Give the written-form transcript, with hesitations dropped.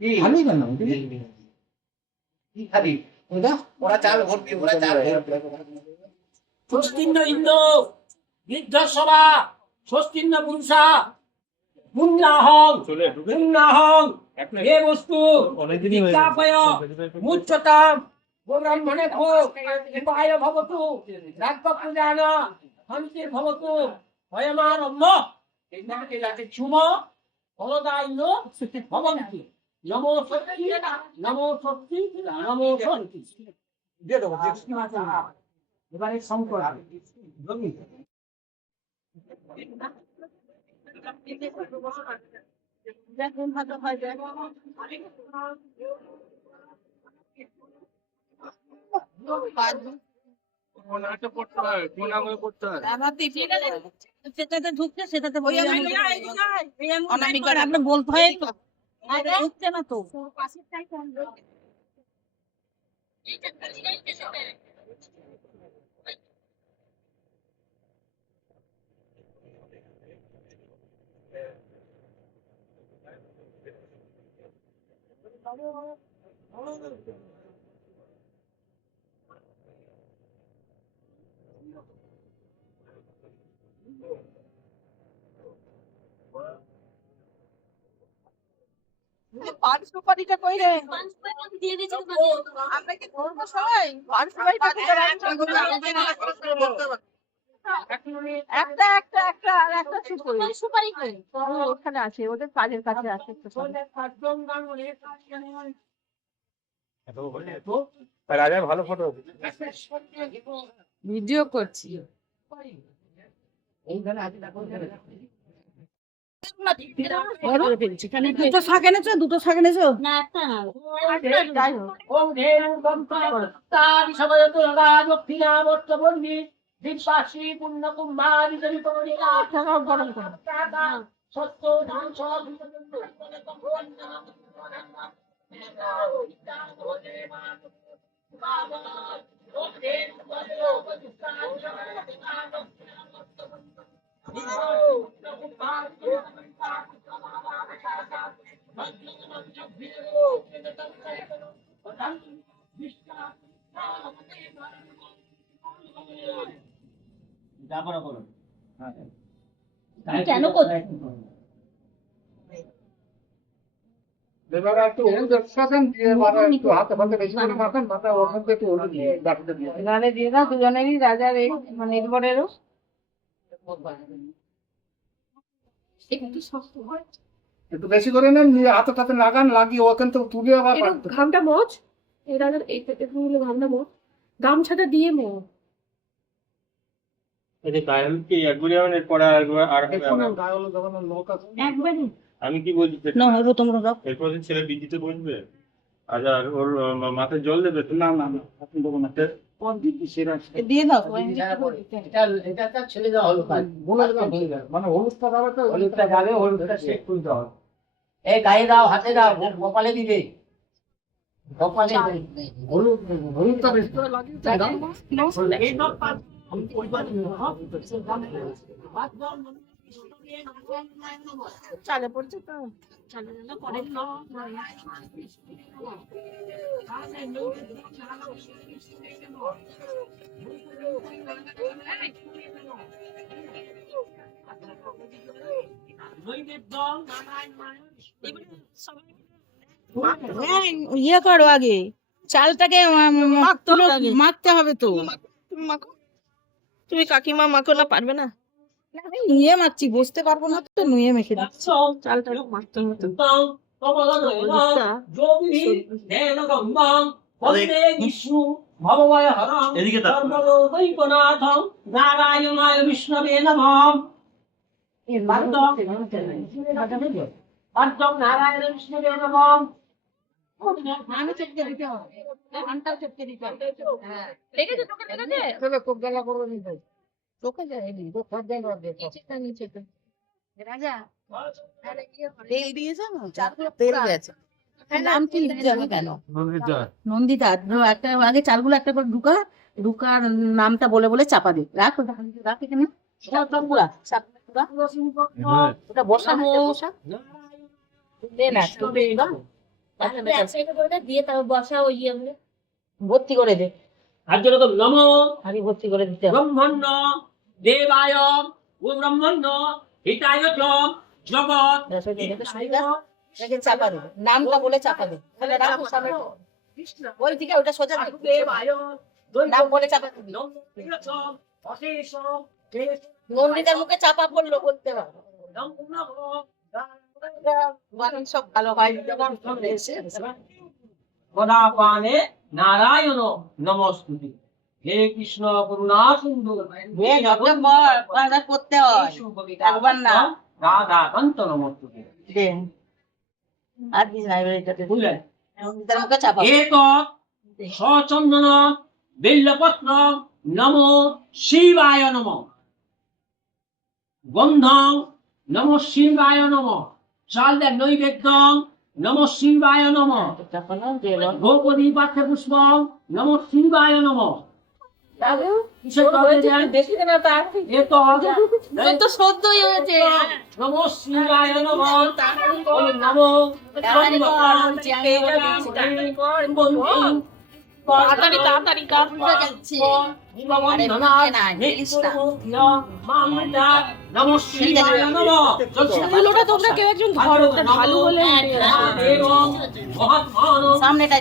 খালি কেন খালি এটা ওরা চাল ভর্তি, ওরা চাল ভর্তি। ষষ্ঠীন্ন ইন্দ্র বৃদ্ধসভা ষষ্ঠীন্ন পুরুষা পুণ্যাহং পুণ্যাহং হে বস্তু বিজ্ঞাপয় মুচ্যতাম ব্রাহ্মণে ভোগ উপায় ভবতু রাজ্ঞপূজান হন্তির ভবতু হয়মানম্য এটাকে চুম ফলদায়িন ভবন্তি নমো শক্তি নমো শক্তি নমো শক্তি দিয়ে দেবো এবারে শঙ্কর সেটাতে ঢুকছে সেটাতে অনামিকার আপনি বলতে হয় তো ঢুকছে না তো পান সুপারিটা কই রে দিয়ে দিয়েছি আমরা কি ধরবো সবাই পান সুপারিটা একটা একটা একটা আর একটা সুপারি কই ওখানে আছে ওদের কাজের কাছে আছে রাজার ভালো ফটো ভিডিও করছি দুটো শাক এনেছো দুটো শাক এনেছো না একটা না যাই হোক ওম ধেনু তারি সবায়ত রাজক্ষিণাবর্তবন্দি দিবাসী পুণ্য কুম্ভারি জরিপরিলা টাকা গরম করো সত্য ধ্বংস কেন করছো এবারে একটু হলুদ এক্সট্রাশন দিয়ে মানে একটু হাতে ফাতে বেশি করে মাখান মাথা ওর মধ্যে একটু হলুদ দিয়ে ডাকতে দিয়ে গানে দিয়ে দাও দুজনেরই রাজার এই মানে এরপরেরও একটু শক্ত হয় একটু বেশি করে নেন নিয়ে হাতে টাতে লাগান লাগিয়ে ওখান থেকে তুলে আবার ঘামটা মোচ এটা এই পেটে ঘামটা মোচ গামছাটা দিয়ে মো একবারই আমি কি বলছি না হবো তোমরা দাও এরপর ছেলে বিজিতে বসবে আচ্ছা আর ওর মাথায় জল দেবে তো? না না না আপনি দেবো না দিয়ে দাও এটা ছেলে দেওয়া হলো কাজ। মানে হলুদটা যাবে তো হলুদটা যাবে, হলুদটা শেক তুলতে হবে। এই গায়ে দাও, হাতে দাও, কপালে দিবে। কপালে হলুদ হলুদটা বেশি করে লাগিয়ে চালে পড়ছে তো চালে পরে ইয়ে করো আগে চালটাকে মাখতে হবে তো তুমি মাখো তুমি কাকিমা মাখো না পারবে না নুয়ে মাখছি বসতে পারবো না তো নুয়ে মেখে দিচ্ছি চালটা মাখতে হবে তো এদিকে নারায়ণায় বিষ্ণবে নমঃ নারায়ণ বিষ্ণবে নমঃ আমি চেপকে দিতে হবে ঘন্টাও চেপকে দিতে হবে হ্যাঁ লেগেছে চোখে লেগেছে চলে খুব জ্বালা করবে নি ভাই চোখে যায়নি তো সব জায়গা দিয়ে নিচেটা নিচেটা রাজা তেল দিয়েছ চালগুলো তেল গেছে নাম কি লিখতে হবে কেন নন্দিতা একটা আগে চালগুলো একটা করে ঢুকার নামটা বলে বলে চাপা দিই রাখো রাখ এখানে ওটা বসা বসা দে না দিয়ে তারপর বসাও ইয়ে ভর্তি করে দে, আর যেরকম নমো আমি ভর্তি করে দিতে হবে। ব্রহ্মণ্য দেবায় ও ব্রহ্মণ্য হিতায় চ জগৎ এটাকে চাপা দেবে, নামটা বলে চাপা দেবে, তাহলে রাখো সামনে ওই দিকে, ওটা সোজা থাকবে। দেবায় নাম বলে চাপা দিবি। অশেষ নন্দিতার মুখে চাপা পড়লো বলতে হবে। বাকি সব ভালো হয়, যখন এসে গদাপানে নারায়ণ নমস্তুতি। হে কৃষ্ণ করুণা সিন্ধু করতে হয় একবার না। রাধা কান্ত নমস্তুতি। দে আর দিস নাই এটাতে বুঝলেন? নন্দিতার মুখে চাপা এক সচন্দন বিল্লপত্র নমো শিবায় নম। গন্ধং নমো শিবায় নম। চাল দেন নৈবেদ্যং নমো শিবায় নম। দ্রৌপদী পাঠ্য পুষ্পং নমো শিবায় নম। তো সদ্যই হয়েছে। নমো শিবায় নম। নমো তাড়াতাড়ি তাড়াতাড়ি নমো শিবায় নম। ফুলটা তোমরা কেউ একজন ধরো, ঢালু হলে মহাত্মা সামনেটাই